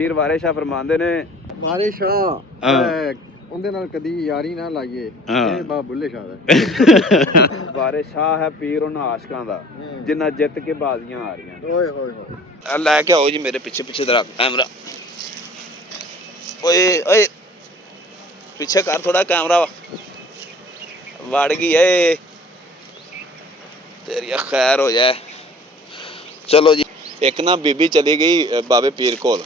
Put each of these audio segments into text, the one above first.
ਵੀਰ ਵਾਰਿਸ ਸ਼ਾਹ ਫਰਮਾਉਂਦੇ ਨੇ ਵਾਰਿਸ ਸ਼ਾਹ ਉਹਦੇ ਨਾਲ ਕਦੀ ਯਾਰੀ ਨਾ ਲਾਈਏ ਇਹ ਬਾ ਬੁੱਲੇ ਸ਼ਾਹ ਦਾ ਵਾਰਿਸ ਸ਼ਾਹ ਹੈ ਪੀਰ ਉਹਨਾਂ ਆਸ਼ਕਾਂ ਦਾ ਜਿੰਨਾ ਜਿੱਤ ਕੇ ਬਾਜ਼ੀਆਂ ਆ ਰਹੀਆਂ। ਓਏ ਹੋਏ ਹੋਏ ਲੈ ਕੇ ਆਓ ਜੀ ਮੇਰੇ ਪਿੱਛੇ ਪਿੱਛੇ ਦਾ ਕੈਮਰਾ। ਓਏ ਓਏ ਪਿੱਛੇ ਕਰ ਥੋੜਾ ਕੈਮਰਾ ਵੜ ਗਈ ਏ ਤੇਰੀ ਖੈਰ ਹੋ ਜਾਏ। ਚਲੋ ਜੀ ਇੱਕ ਨਾ ਬੀਬੀ ਚਲੀ ਗਈ ਬਾਬੇ ਪੀਰ ਕੋਲ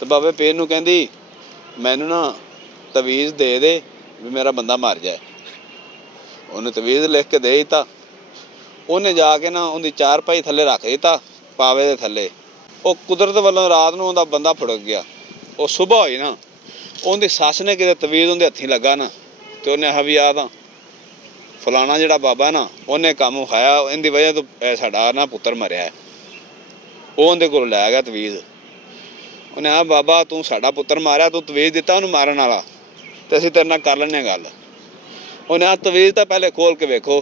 ਤੇ ਬਾਬੇ ਪੀਰ ਨੂੰ ਕਹਿੰਦੀ ਮੈਨੂੰ ਨਾ ਤਵੀਜ਼ ਦੇ ਦੇ ਵੀ ਮੇਰਾ ਬੰਦਾ ਮਰ ਜਾਏ। ਉਹਨੇ ਤਵੀਜ਼ ਲਿਖ ਕੇ ਦੇ ਦਿੱਤਾ। ਉਹਨੇ ਜਾ ਕੇ ਨਾ ਉਹਦੀ ਚਾਰਪਾਈ ਥੱਲੇ ਰੱਖ ਦਿੱਤਾ ਪਾਵੇ ਦੇ ਥੱਲੇ। ਉਹ ਕੁਦਰਤ ਵੱਲੋਂ ਰਾਤ ਨੂੰ ਉਹਦਾ ਬੰਦਾ ਫੁੜਕ ਗਿਆ। ਉਹ ਸੁਬਾਹ ਹੋਈ ਨਾ ਉਹਦੀ ਸੱਸ ਨੇ ਕਿਤੇ ਤਵੀਜ਼ ਉਹਦੇ ਹੱਥੀਂ ਲੱਗਾ ਨਾ ਤੇ ਉਹਨੇ ਆਹ ਵੀ ਆ ਤਾਂ ਫਲਾਣਾ ਜਿਹੜਾ ਬਾਬਾ ਨਾ ਉਹਨੇ ਕੰਮ ਵਿਖਾਇਆ ਇਹਦੀ ਵਜ੍ਹਾ ਤੋਂ ਸਾਡਾ ਨਾ ਪੁੱਤਰ ਮਰਿਆ। ਉਹ ਉਹਦੇ ਕੋਲ ਲੈ ਗਿਆ ਤਵੀਜ਼। ਉਹਨੇ ਆ ਬਾਬਾ ਤੂੰ ਸਾਡਾ ਪੁੱਤਰ ਮਾਰਿਆ ਤੂੰ ਤਵੀਜ਼ ਦਿੱਤਾ ਉਹਨੂੰ ਮਾਰਨ ਵਾਲਾ ਤੇ ਅਸੀਂ ਤੇਰੇ ਨਾਲ ਕਰ ਲੈਂਦੇ ਹਾਂ ਗੱਲ। ਉਹਨੇ ਆ ਤਵੀਜ਼ ਤਾਂ ਪਹਿਲੇ ਖੋਲ ਕੇ ਵੇਖੋ।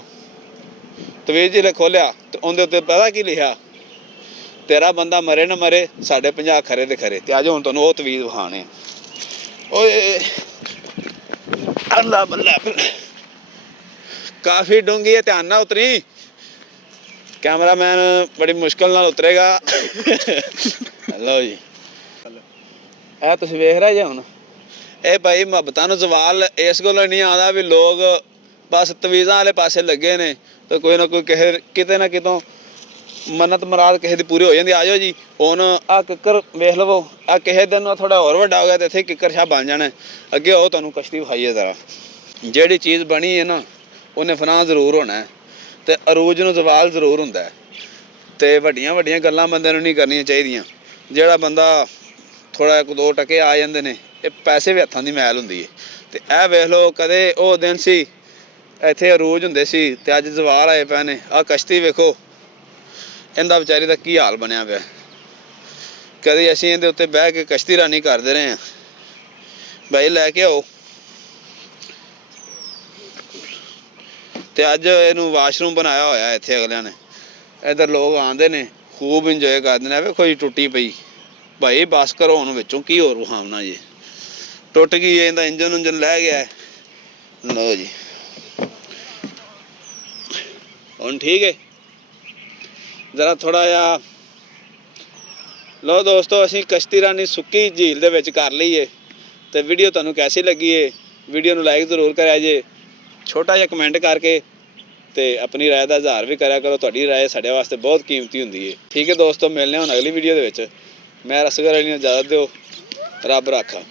ਤਵੀਜ਼ ਜਿਹਨੇ ਖੋਲਿਆ ਤੇ ਉਹਦੇ ਉੱਤੇ ਪਤਾ ਕੀ ਲਿਖਿਆ ਤੇਰਾ ਬੰਦਾ ਮਰੇ ਨਾ ਮਰੇ ਸਾਡੇ 50 ਖਰੇ ਦੇ ਖਰੇ। ਤੇ ਅੱਜ ਹੁਣ ਤੁਹਾਨੂੰ ਉਹ ਤਵੀਜ਼ ਵਿਖਾਣੇ। ਓਏ ਅੱਲਾ ਬੱਲਾ ਕਾਫੀ ਡੂੰਘੀ ਹੈ ਧਿਆਨ ਨਾਲ ਉਤਰੀ। ਕੈਮਰਾਮੈਨ ਬੜੀ ਮੁਸ਼ਕਿਲ ਨਾਲ ਉਤਰੇਗਾ। ਲਓ ਜੀ ਇਹ ਤੁਸੀਂ ਵੇਖ ਰਹੇ ਜੇ ਹੁਣ ਇਹ ਭਾਈ ਮੁਹੱਬਤਾਂ ਨੂੰ ਸਵਾਲ ਇਸ ਗੱਲੋਂ ਨਹੀਂ ਆਉਂਦਾ ਵੀ ਲੋਕ ਬਸ ਤਵੀਜ਼ਾਂ ਵਾਲੇ ਪਾਸੇ ਲੱਗੇ ਨੇ ਤੇ ਕੋਈ ਨਾ ਕੋਈ ਕਿਤੇ ਨਾ ਕਿਤੋਂ ਮੰਨਤ ਮੁਰਾਦ ਕਿਸੇ ਦੀ ਪੂਰੀ ਹੋ ਜਾਂਦੀ। ਆ ਜਾਓ ਜੀ ਹੁਣ ਆਹ ਕਿੱਕਰ ਵੇਖ ਲਵੋ ਆਹ ਕਿਸੇ ਦਿਨ ਥੋੜਾ ਹੋਰ ਵੱਡਾ ਹੋ ਗਿਆ ਤੇ ਇੱਥੇ ਕਿੱਕਰ ਸ਼ਾਹ ਬਣ ਜਾਣਾ। ਅੱਗੇ ਉਹ ਤੁਹਾਨੂੰ ਕਸ਼ਤੀ ਵਿਖਾਈਏ ਜ਼ਰਾ। ਜਿਹੜੀ ਚੀਜ਼ ਬਣੀ ਹੈ ਨਾ ਉਹਨੇ ਫਨਾਹ ਜ਼ਰੂਰ ਹੋਣਾ ਤੇ ਅਰੂਜ ਨੂੰ ਜ਼ਵਾਲ ਜ਼ਰੂਰ ਹੁੰਦਾ ਤੇ ਵੱਡੀਆਂ ਵੱਡੀਆਂ ਗੱਲਾਂ ਬੰਦੇ ਨੂੰ ਨਹੀਂ ਕਰਨੀਆਂ ਚਾਹੀਦੀਆਂ। ਜਿਹੜਾ ਬੰਦਾ ਥੋੜਾ 1-2 ਟਕੇ ਆ ਜਾਂਦੇ ਨੇ ਇਹ ਪੈਸੇ ਵੀ ਹੱਥਾਂ ਦੀ ਮੈਲ ਹੁੰਦੀ ਹੈ। ਤੇ ਇਹ ਵੇਖ ਲਓ ਕਦੇ ਉਹ ਦਿਨ ਸੀ ਇੱਥੇ ਅਰੂਜ ਹੁੰਦੇ ਸੀ ਤੇ ਅੱਜ ਜ਼ਵਾਲ ਆਏ ਪਏ ਨੇ। ਆਹ ਕਸ਼ਤੀ ਵੇਖੋ ਇਹਦਾ ਵਿਚਾਰੀ ਦਾ ਕੀ ਹਾਲ ਬਣਿਆ ਪਿਆ। ਕਦੇ ਅਸੀਂ ਇਹਦੇ ਉੱਤੇ ਬਹਿ ਕੇ ਕਸ਼ਤੀ ਰਾਨੀ ਕਰਦੇ ਰਹੇ ਹਾਂ। ਭਾਈ ਲੈ ਕੇ ਆਓ ਤੇ ਅੱਜ ਇਹਨੂੰ ਵਾਸ਼ਰੂਮ ਬਣਾਇਆ ਹੋਇਆ ਇੱਥੇ ਅਗਲਿਆਂ ਨੇ। ਇੱਧਰ ਲੋਕ ਆਉਂਦੇ ਨੇ ਖੂਬ ਇੰਜੋਏ ਕਰਦੇ ਨੇ। ਵੇਖੋ ਜੀ ਟੁੱਟੀ ਪਈ ਭਾਈ ਬਸ ਕਰੋ ਹੁਣ ਵਿੱਚੋਂ ਕੀ ਹੋਰ ਵਿਖਾਉਣਾ ਜੀ। ਟੁੱਟ ਗਈ ਇਹਦਾ ਇੰਜਨ ਲੈ ਗਿਆ। ਲਓ ਜੀ ਹੁਣ ਠੀਕ ਹੈ ਜ਼ਰਾ ਥੋੜਾ ਜਿਹਾ। ਲਓ ਦੋਸਤੋ ਅਸੀਂ ਕਸ਼ਤੀ ਰਾਨੀ ਸੁੱਕੀ ਝੀਲ ਦੇ ਵਿੱਚ ਕਰ ਲਈਏ ਤੇ ਵੀਡੀਓ ਤੁਹਾਨੂੰ ਕੈਸੀ ਲੱਗੀ ਹੈ ਵੀਡੀਓ ਨੂੰ ਲਾਈਕ ਜ਼ਰੂਰ ਕਰਿਆ ਜੇ। ਛੋਟਾ ਜਿਹਾ ਕਮੈਂਟ ਕਰਕੇ ਤੇ ਆਪਣੀ ਰਾਏ ਦਾ ਇਜ਼ਹਾਰ ਵੀ ਕਰਿਆ ਕਰੋ। ਤੁਹਾਡੀ ਰਾਏ ਸਾਡੇ ਵਾਸਤੇ ਬਹੁਤ ਕੀਮਤੀ ਹੁੰਦੀ ਹੈ। ਠੀਕ ਹੈ ਦੋਸਤੋ ਮਿਲਦੇ ਹਾਂ ਹੁਣ ਅਗਲੀ ਵੀਡੀਓ ਦੇ ਵਿੱਚ। ਮੈਂ ਰਸਗਰ ਅਲੀ ਨੂੰ ਇਜਾਜ਼ਤ ਦਿਓ। ਰੱਬ ਰਾਖਾ।